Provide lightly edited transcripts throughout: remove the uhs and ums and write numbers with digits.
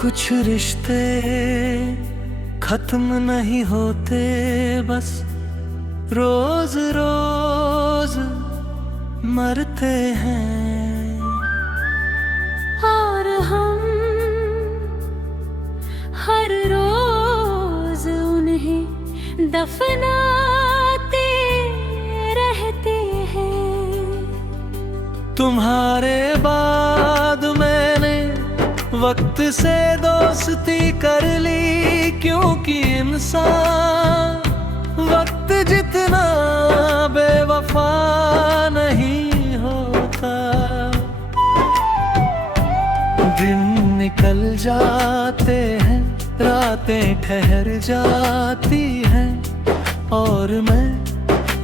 कुछ रिश्ते खत्म नहीं होते, बस रोज रोज मरते हैं। और हम हर रोज उन्हें दफनाते रहते हैं। तुम्हारे बाद मैंने वक्त से दोस्ती कर ली, क्योंकि इंसान वक्त जितना बेवफा नहीं होता। दिन निकल जाते हैं, रातें ठहर जाती हैं, और मैं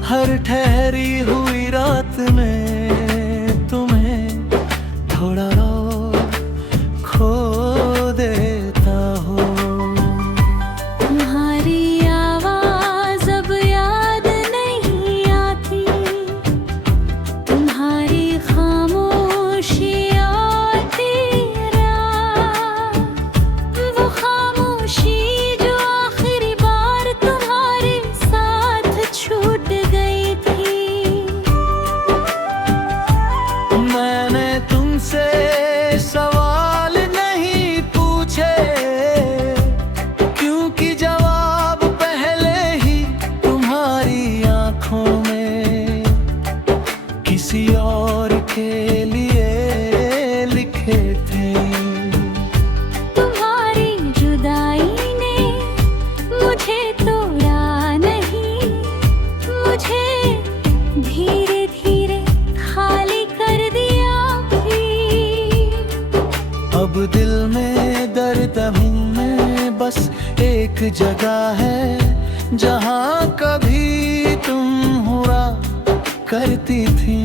हर ठहरी हुई रात में तुम्हें थोड़ा खो देता हूँ। तुम्हारी आवाज अब याद नहीं आती, तुम्हारी खामोशी आती रात, वो खामोशी जो आखिरी बार तुम्हारे साथ छूट गई थी। मैंने तुमसे सवाल नहीं पूछे, क्योंकि जवाब पहले ही तुम्हारी आंखों में किसी और के लिए लिखे थे। तुम्हारी जुदाई ने मुझे तोड़ा नहीं, मुझे धीरे धीरे खाली कर दिया भी। अब दिल में दर्द में बस एक जगह है, जहाँ कभी तुम हुआ करती थी।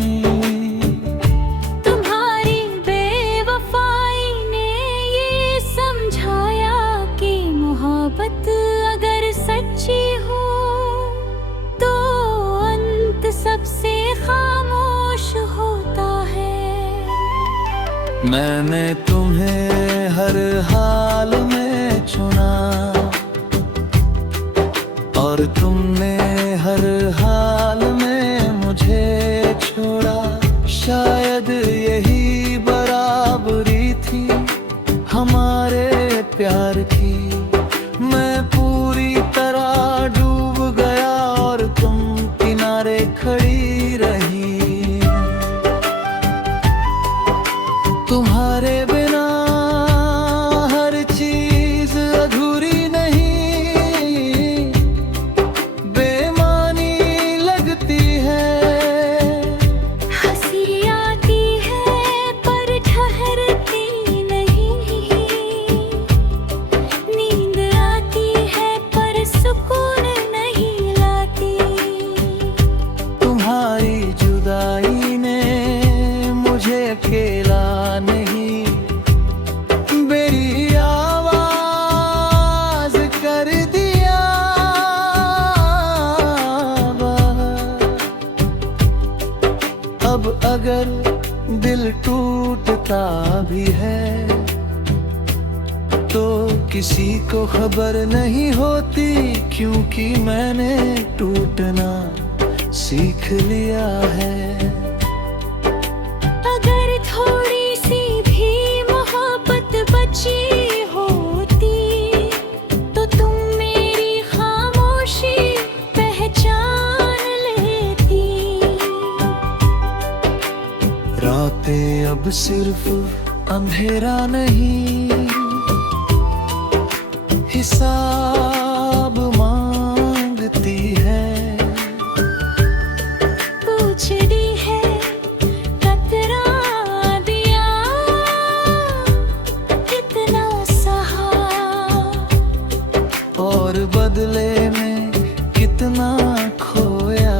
तुम्हारी बेवफाई ने ये समझाया कि मोहब्बत अगर सच्ची हो तो अंत सबसे खामोश होता है। मैंने तुम्हें हर हाल में चुना, और तुमने हर हाल में मुझे छोड़ा। शायद यही बराबरी थी हमारे प्यार की। मैं पूरी तरह डूब गया और तुम किनारे खड़ी रही। तुम्हारे बिना हर चीज अधूरी नहीं, बेमानी लगती है। हंसी आती है पर ठहरती नहीं, नींद आती है पर सुकून नहीं लाती। तुम्हारी जुदाई ने मुझे अकेला नहीं, मेरी आवाज कर दिया बाहर। अब अगर दिल टूटता भी है तो किसी को खबर नहीं होती, क्योंकि मैंने टूटना सीख लिया है। अगर थोड़ी सी भी मोहब्बत बची होती तो तुम मेरी खामोशी पहचान लेती। रातें अब सिर्फ अंधेरा नहीं, हिसाब मांगती है। पूछती है कतरा दिया, कितना सहा, और बदले में कितना खोया।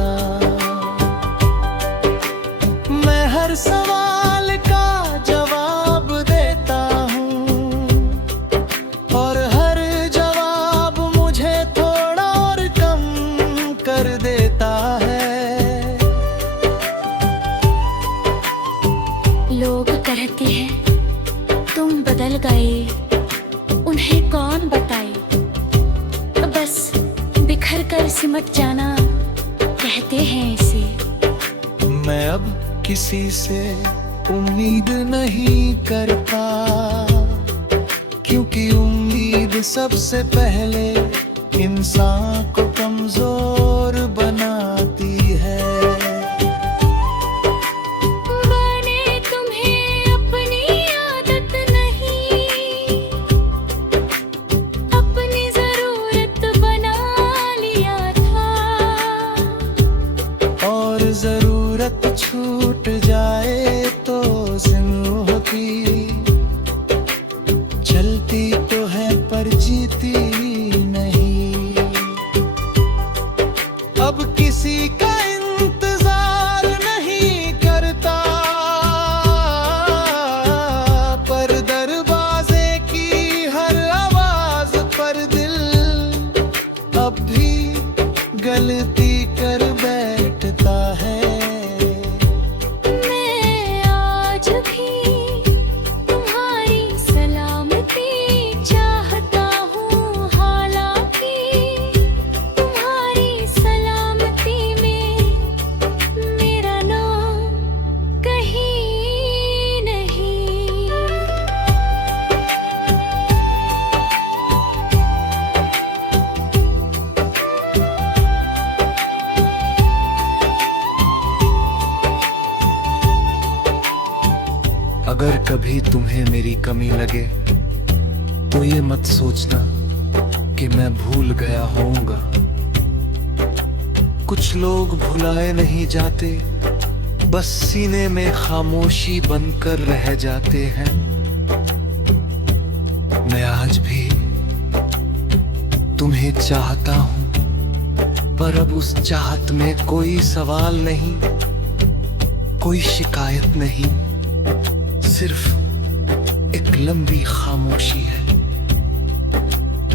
मैं हर सवाल का जवाब देता हूँ, और हर जवाब मुझे थोड़ा और कम कर देता है। लोग कहते हैं तुम बदल गए, सिमट जाना कहते हैं इसे। मैं अब किसी से उम्मीद नहीं करता, क्योंकि उम्मीद सबसे पहले इंसान को कमजोर बनाती है। बने तुम्हें अपनी आदत नहीं, अपनी जरूरत बना लिया था। और जरूरत छूट जाए तो जिंदगी चलती तो है पर जीती नहीं। अब किसी का इंतजार नहीं करता, पर दरवाजे की हर आवाज पर दिल अब भी गलती कर बैठता है। मैं आज भी तुम्हारी सलामती चाहता हूँ, हालांकि तुम्हारी सलामती में मेरा नाम कहीं नहीं। अगर कभी तुम्हें मेरी कमी लगे तो ये मत सोचना कि मैं भूल गया होऊंगा। कुछ लोग भुलाए नहीं जाते, बस सीने में खामोशी बनकर रह जाते हैं। मैं आज भी तुम्हें चाहता हूं, पर अब उस चाहत में कोई सवाल नहीं, कोई शिकायत नहीं, सिर्फ एक लंबी खामोशी है।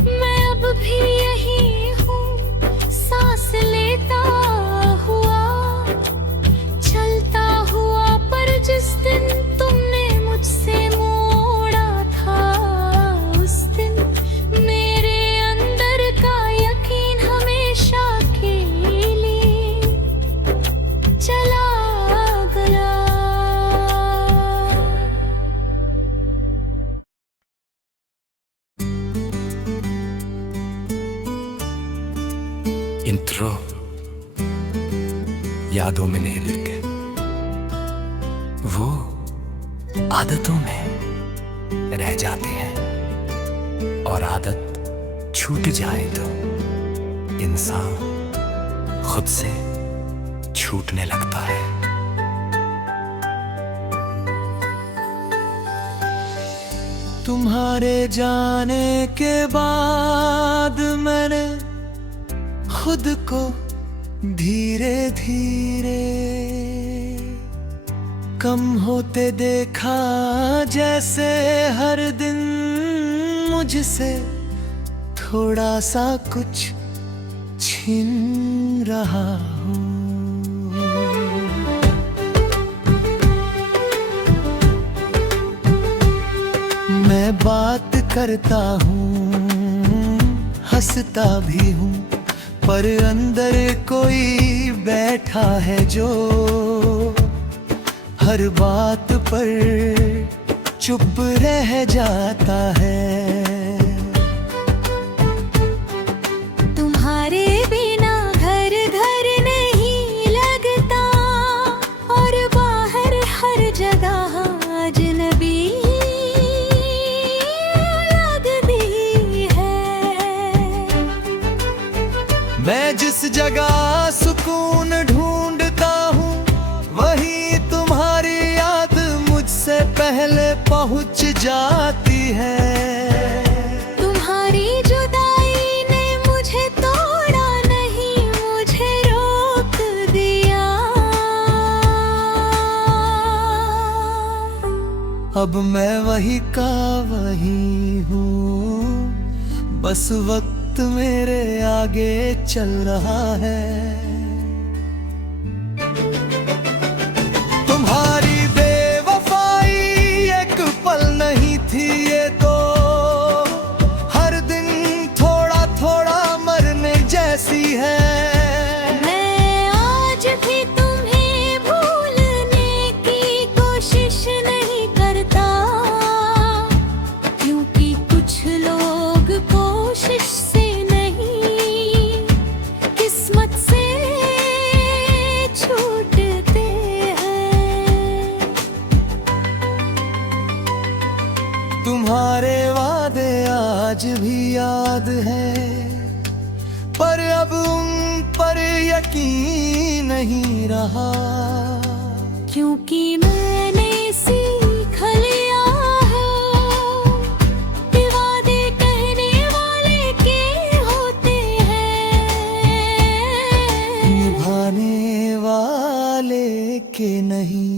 मैं अब भी यही हूँ, सांस लेता हुआ, चलता हुआ, पर जिस दिन तुमने मुझसे मोड़ा था, उस दिन मेरे अंदर का यकीन हमेशा के लिए चला गया। इंट्रो यादों में नहीं लिखे, वो आदतों में रह जाते हैं, और आदत छूट जाए तो इंसान खुद से छूटने लगता है। तुम्हारे जाने के बाद मैंने खुद को धीरे धीरे कम होते देखा, जैसे हर दिन मुझसे थोड़ा सा कुछ छीन रहा हूँ। मैं बात करता हूँ, हंसता भी हूँ, पर अंदर कोई बैठा है जो हर बात पर चुप रह जाता है। तुम्हारे बिना घर घर नहीं लगता, और बाहर हर जगह अजनबी लगती है। मैं जिस जगह सुकून ढूंढता हूँ, वहीं तुम्हारी याद मुझसे पहले पहुँच जाती है। तुम्हारी जुदाई ने मुझे तोड़ा नहीं, मुझे रोक दिया। अब मैं वही का वही हूँ, बस वक्त मेरे आगे चल रहा है। तुम्हारी बेवफाई एक पल नहीं थी, ये तो हर दिन थोड़ा थोड़ा मरने जैसी है। तुम्हारे वादे आज भी याद है, पर अब उन पर यकीन नहीं रहा। क्योंकि मैंने सीख लिया है कि वादे कहने वाले के होते हैं, निभाने वाले के नहीं।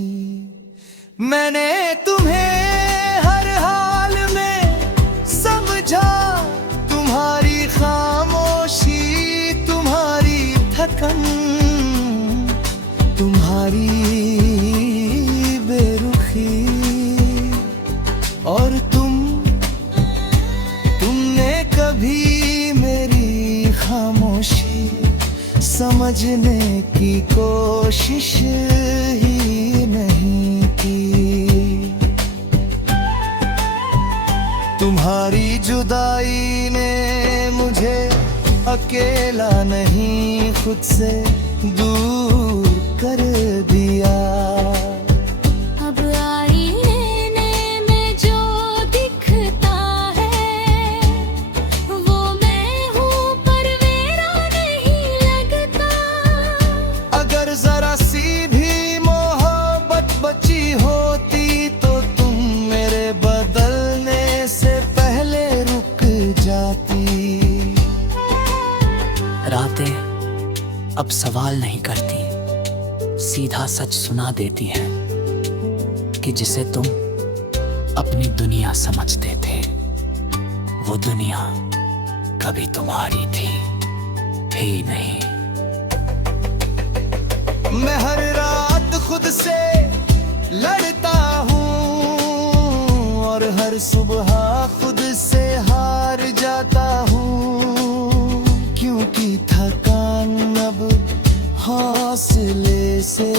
मैंने तुम्हें हर हाल में समझा, तुम्हारी खामोशी, तुम्हारी थकन, तुम्हारी बेरुखी, और तुमने कभी मेरी खामोशी समझने की कोशिश ही नहीं की। तुम्हारी जुदाई ने मुझे अकेला नहीं खुद से दूर कर दिया। अब आईने में जो दिखता है वो मैं हूँ, पर मेरा नहीं लगता। अगर जरा सी भी मोहब्बत बची होती तो तुम मेरे बदलने से पहले रुक जाती। रातें अब सवाल नहीं करती, सीधा सच सुना देती है कि जिसे तुम अपनी दुनिया समझते थे वो दुनिया कभी तुम्हारी थी ही नहीं। मैं हर रात खुद से लड़ता हूँ और हर सुबह खुद से हार जाता हूँ, क्योंकि थकान अब हौसले से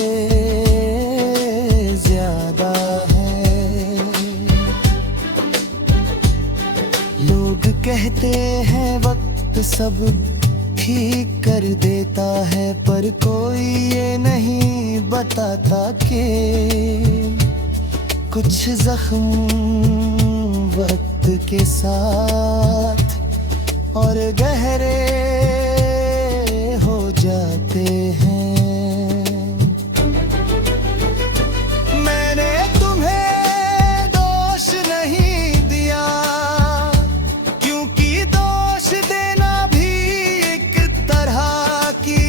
ज्यादा है। लोग कहते हैं वक्त सब ठीक कर देता है, पर कोई ये नहीं बताता कि कुछ जख्म वक्त के साथ और गहरे हो जाते हैं। मैंने तुम्हें दोष नहीं दिया, क्योंकि दोष देना भी एक तरह की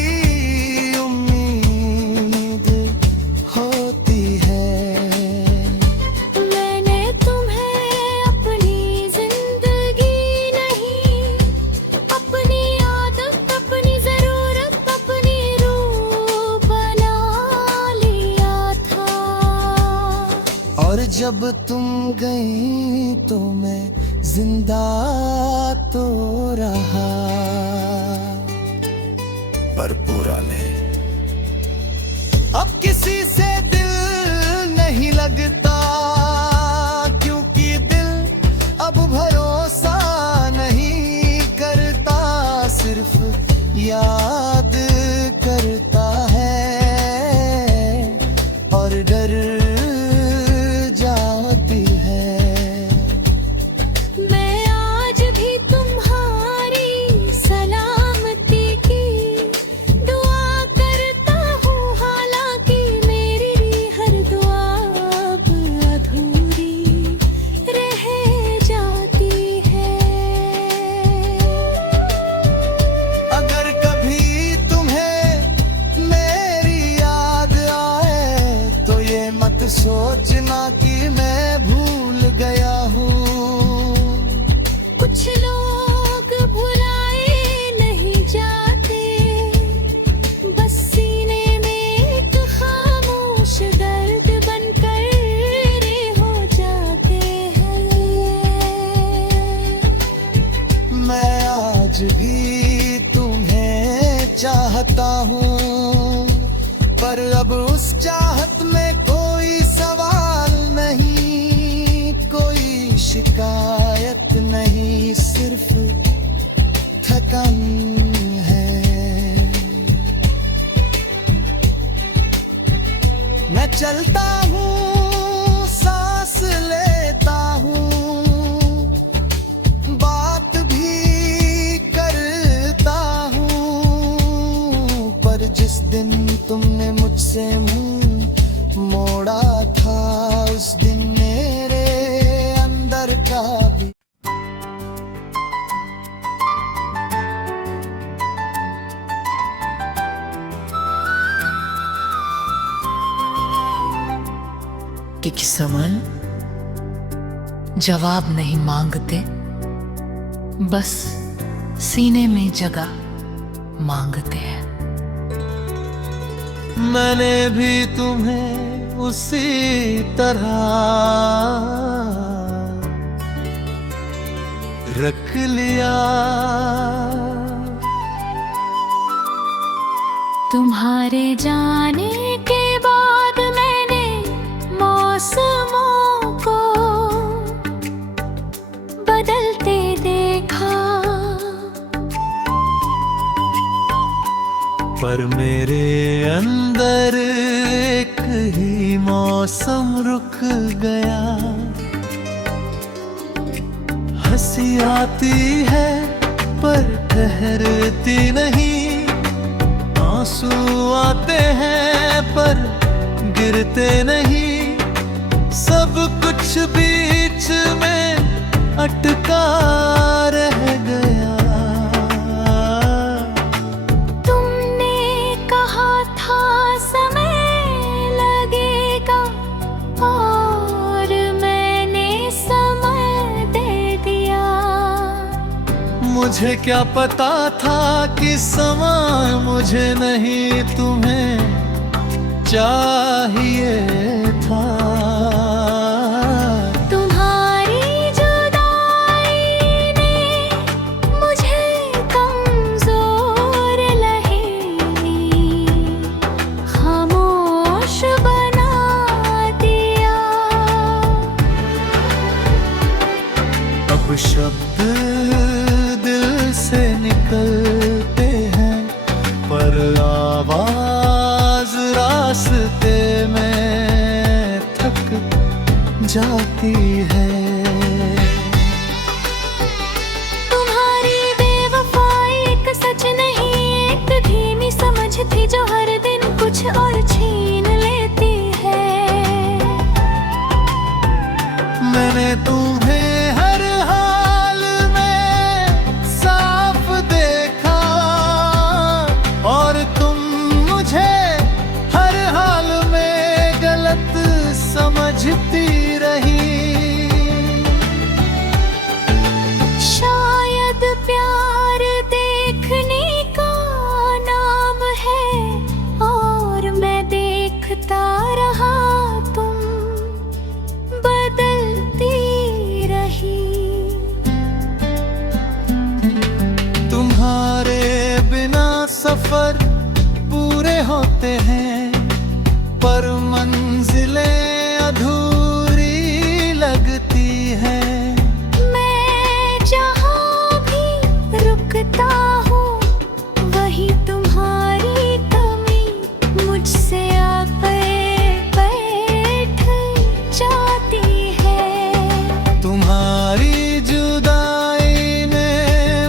उम्मीद होती है। मैंने तुम्हें अपनी जिंदगी नहीं, अपनी आदत, अपनी जरूरत, अपनी रूह बना लिया था। और जब तुम गई तो मैं जिंदा तो रहा, पर पूरा नहीं। अब किसी से दिल नहीं लगता, क्योंकि दिल अब भरोसा नहीं करता, सिर्फ याद करता है और डर जाती है। मैं आज भी तुम्हारी सलामती की दुआ करता हूँ, हालांकि मेरी भी हर दुआ अब अधूरी रह जाती है। अगर कभी तुम्हें मेरी याद आए तो ये मत सोचना कि मैं भूल गया हूँ। कुछ लोग भुलाए नहीं जाते, बस सीने में एक खामोश दर्द बनकर हो जाते हैं। मैं आज भी तुम्हें चाहता हूँ, पर अब उस चाहत में कोई सवाल नहीं, कोई शिकायत नहीं, सिर्फ थकन है। मैं चलता हूँ, सांस लेता हूँ, कि किसमन जवाब नहीं मांगते, बस सीने में जगह मांगते हैं। मैंने भी तुम्हें उसी तरह रख लिया। तुम्हारे जाने के बाद मैंने मौसमों को बदलते देखा, पर मेरे अंदर एक ही मौसम रुक गया। हंसी आती है पर ठहरती नहीं, आंसू आते हैं पर गिरते नहीं, सब कुछ बीच में अटका रह गया। तुमने कहा था समय लगेगा और मैंने समय दे दिया। मुझे क्या पता था कि समय मुझे नहीं तुम्हें चाहिए था। तुम्हारी जुदाई ने मुझे कमजोर लही, खामोश बना दिया। अब शब्द दिल से निकलते हैं पर आवाज रास्ते में थक जाती है। तुम्हारी बेवफाई एक सच नहीं, एक धीमी समझ थी जो हर दिन कुछ और छीन लेती है। मैंने तुम्हें हर हाल में साफ देखा और तुम मुझे हर हाल में गलत समझती रही। शायद प्यार देखने का नाम है और मैं देखता रहा, तुम बदलती रही। तुम्हारे बिना सफर पूरे होते हैं पर मंजिलें अधूरी लगती हैं। मैं जहाँ भी रुकता हूँ वही तुम्हारी कमी मुझसे आके बैठ जाती है। तुम्हारी जुदाई ने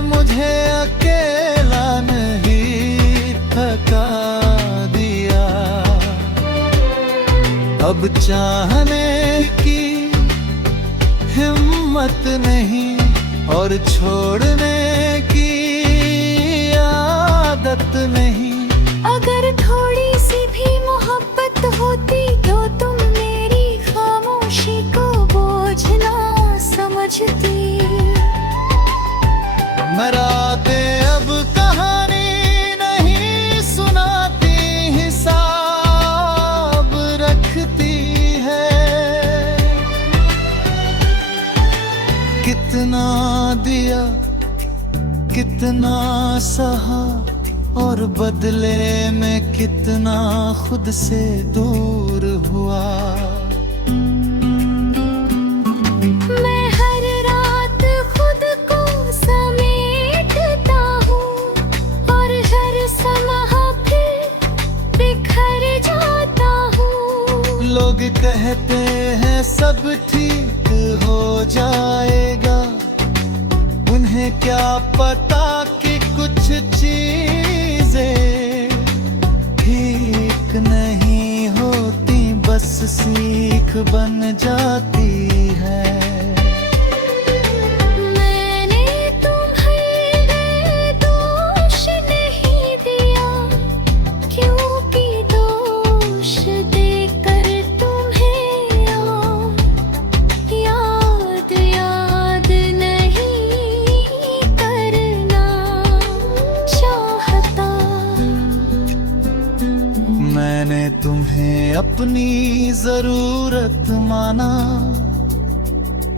मुझे अकेला नहीं थका दिया। अब चाहने की हिम्मत नहीं और छोड़ने की आदत नहीं। अगर थोड़ी सी भी मोहब्बत होती तो तुम मेरी खामोशी को बोझ ना समझती। मराते अब कहानी नहीं सुनाती, हिसाब रखती है। कितना दिया कितना सहा और बदले में कितना खुद से दूर हुआ। मैं हर रात खुद को समेटता हूँ और हर समय फिर बिखर जाता हूँ। लोग कहते हैं सब ठीक हो जाएगा, उन्हें क्या पता कि कुछ चीजें ठीक नहीं होती, बस सीख बन जाती है। मैंने तुम्हें दोष नहीं दिया क्योंकि दोष देकर तुम्हें अपनी जरूरत माना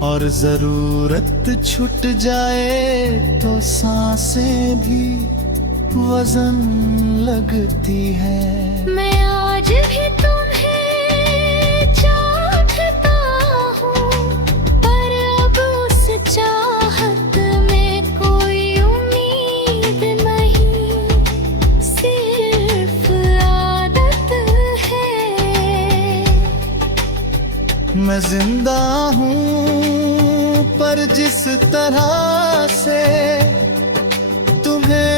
और जरूरत छूट जाए तो सांसें भी वजन लगती है। मैं आज भी तुम्हें चाहता हूँ, पर अब उस चाहत में कोई उम्मीद नहीं, सिर्फ आदत है। मैं जिंदा हूँ पर जिस तरह से तुम्हें